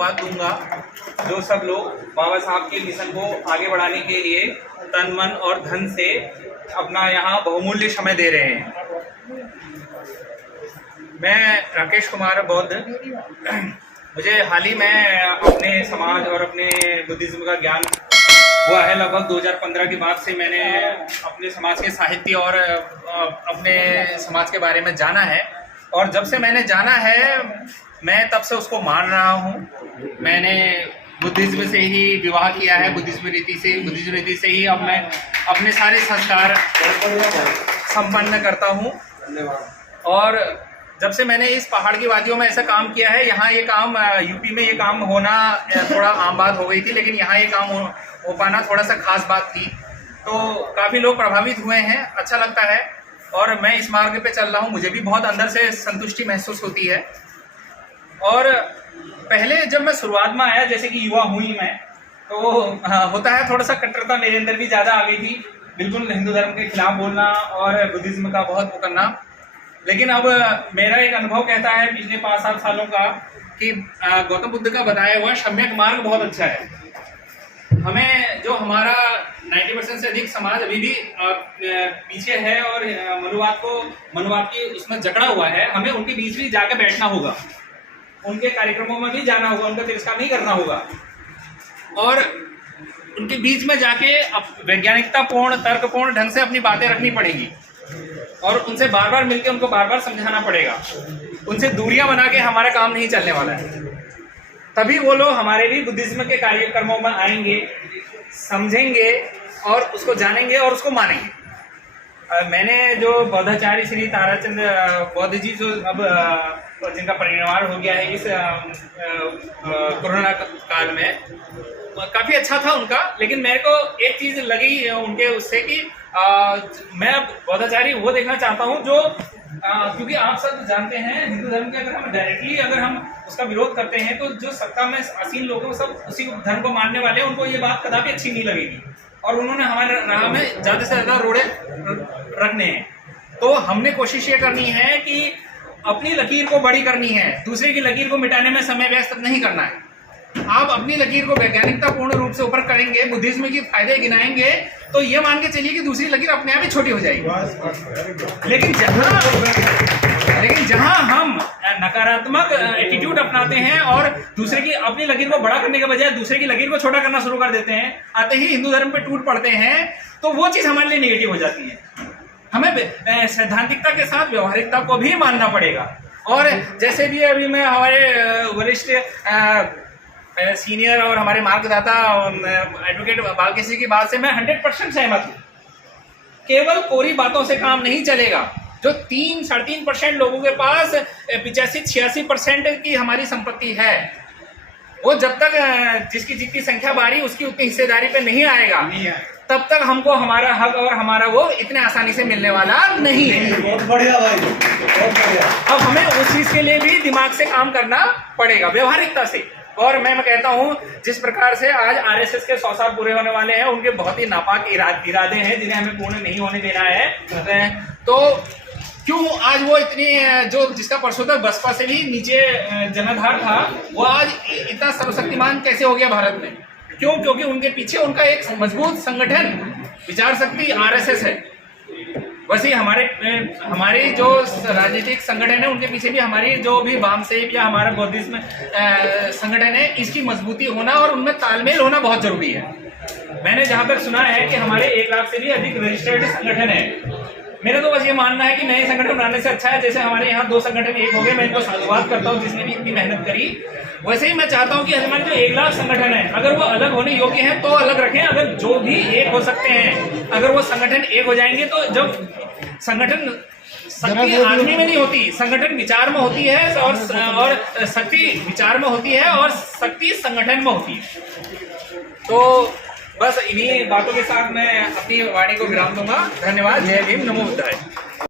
साधुवाद दूंगा जो सब लोग बाबा साहब के मिशन को आगे बढ़ाने के लिए तन मन और धन से अपना यहाँ बहुमूल्य समय दे रहे हैं। मैं राकेश कुमार बौद्ध, मुझे हाल ही में अपने समाज और अपने बुद्धिज्म का ज्ञान हुआ है। लगभग 2015 के बाद से मैंने अपने समाज के साहित्य और अपने समाज के बारे में जाना है, और जब से मैंने जाना है मैं तब से उसको मान रहा हूँ। मैंने बुद्धिज्म से ही विवाह किया है, बुद्धिज्म रीति से ही अब मैं अपने सारे संस्कार संपन्न करता हूँ। और जब से मैंने इस पहाड़ की वादियों में ऐसा काम किया है, यहाँ ये काम यूपी में ये काम होना थोड़ा आम बात हो गई थी, लेकिन यहाँ ये काम हो पाना थोड़ा सा खास बात थी। तो काफ़ी लोग प्रभावित हुए हैं, अच्छा लगता है। और मैं इस मार्ग पे चल रहा हूँ, मुझे भी बहुत अंदर से संतुष्टि महसूस होती है। और पहले जब मैं शुरुआत में आया, जैसे कि युवा हुई मैं, तो होता है थोड़ा सा कट्टरता मेरे अंदर भी ज़्यादा आ गई थी, बिल्कुल हिंदू धर्म के खिलाफ बोलना और बुद्धिज्म का बहुत वो करना। लेकिन अब मेरा एक अनुभव कहता है पिछले 5-7 सालों का कि गौतम बुद्ध का बताया हुआ सम्यक मार्ग बहुत अच्छा है। हमें जो हमारा 90% से अधिक समाज अभी भी पीछे है और मनुवाद की उसमें जकड़ा हुआ है, हमें उनके बीच भी जाकर बैठना होगा, उनके कार्यक्रमों में भी जाना होगा, उनका तिरस्कार नहीं करना होगा, और उनके बीच में जाके वैज्ञानिकतापूर्ण तर्कपूर्ण ढंग से अपनी बातें रखनी पड़ेगी, और उनसे बार बार मिलकर उनको बार बार समझाना पड़ेगा। उनसे दूरियां बना के हमारा काम नहीं चलने वाला है। तभी वो लोग हमारे भी बुद्धिज्म के कार्यक्रमों में आएंगे, समझेंगे और उसको जानेंगे और उसको मानेंगे। मैंने जो बौद्धाचार्य श्री ताराचंद बौद्ध जी जो अब जिनका परिनिर्वाण हो गया है इस कोरोना काल में, काफ़ी अच्छा था उनका। लेकिन मेरे को एक चीज़ लगी उनके उससे कि मैं बौद्धाचार्य वो देखना चाहता हूँ जो क्योंकि आप सब जानते हैं हिंदू धर्म के अगर हम डायरेक्टली अगर हम उसका विरोध करते हैं तो जो सत्ता में आसीन लोग हैं सब उसी धर्म को मानने वाले हैं, उनको ये बात कदापि अच्छी नहीं लगेगी और उन्होंने हमारे राह में ज़्यादा से ज़्यादा रोड़े रखने हैं। तो हमने कोशिश ये करनी है कि अपनी लकीर को बड़ी करनी है, दूसरे की लकीर को मिटाने में समय व्यस्त नहीं करना है। आप अपनी लकीर को वैज्ञानिकतापूर्ण रूप से ऊपर करेंगे, बुद्धिज्म के फायदे गिनाएंगे, तो ये मान के चलिए कि दूसरी लकीर अपने आप ही छोटी हो जाएगी। लेकिन जहां हम नकारात्मक एटीट्यूड अपनाते हैं और दूसरे की अपनी लकीर को बड़ा करने के बजाय दूसरे की लकीर को छोटा करना शुरू कर देते हैं, आते ही हिंदू धर्म पे टूट पड़ते हैं, तो वो चीज हमारे लिए नेगेटिव हो जाती है। हमें सैद्धांतिकता के साथ व्यवहारिकता को भी मानना पड़ेगा। और जैसे भी अभी मैं हमारे वरिष्ठ सीनियर और हमारे मार्गदाता एडवोकेट बालकेशी की बात से मैं 100% सहमत हूँ। केवल कोरी बातों से काम नहीं चलेगा। जो 3-3.5% लोगों के पास 85-86% की हमारी संपत्ति है, वो जब तक जिसकी जितनी संख्या बारी उसकी उतनी हिस्सेदारी पे नहीं आएगा, तब तक हमको हमारा हक और हमारा वो इतने आसानी से मिलने वाला नहीं है। बहुत बढ़िया भाई, बहुत बढ़िया। अब हमें उस चीज के लिए भी दिमाग से काम करना पड़ेगा, व्यवहारिकता से। और मैं कहता हूं जिस प्रकार से आज आरएसएस के 100 साल पूरे होने वाले हैं, उनके बहुत ही नापाक इरादे हैं जिन्हें हमें पूर्ण नहीं होने देना है। तो क्यों आज वो इतनी जो जिसका परसों तक बसपा से भी नीचे जनाधार था, वो आज इतना सर्वशक्तिमान कैसे हो गया भारत में? क्यों? क्योंकि उनके पीछे उनका एक मजबूत संगठन विचार शक्ति आरएसएस है। वैसे ही हमारे जो राजनीतिक संगठन है उनके पीछे भी हमारी जो भी वामसेप या हमारा बौद्धिज्म संगठन है, इसकी मजबूती होना और उनमें तालमेल होना बहुत जरूरी है। मैंने जहां तक सुना है कि हमारे 1 लाख से भी अधिक रजिस्टर्ड संगठन है। मेरा तो बस ये मानना है कि नए संगठन बनाने से अच्छा है, जैसे हमारे यहाँ 2 संगठन एक हो गए, मैं इनको साधुवाद करता हूँ जिसने भी इतनी मेहनत करी। वैसे ही मैं चाहता हूँ कि हमारे जो 1 लाख संगठन है, अगर वो अलग होने योग्य हैं तो अलग रखें, अगर जो भी एक हो सकते हैं, अगर वो संगठन एक हो जाएंगे तो जब संगठन शक्ति आदमी में नहीं होती, संगठन विचार में होती है, और शक्ति विचार में होती है और शक्ति संगठन में होती है। तो बस इन्हीं बातों के साथ मैं अपनी वाणी को विराम दूंगा। धन्यवाद। जय भीम, नमो बुद्धाय।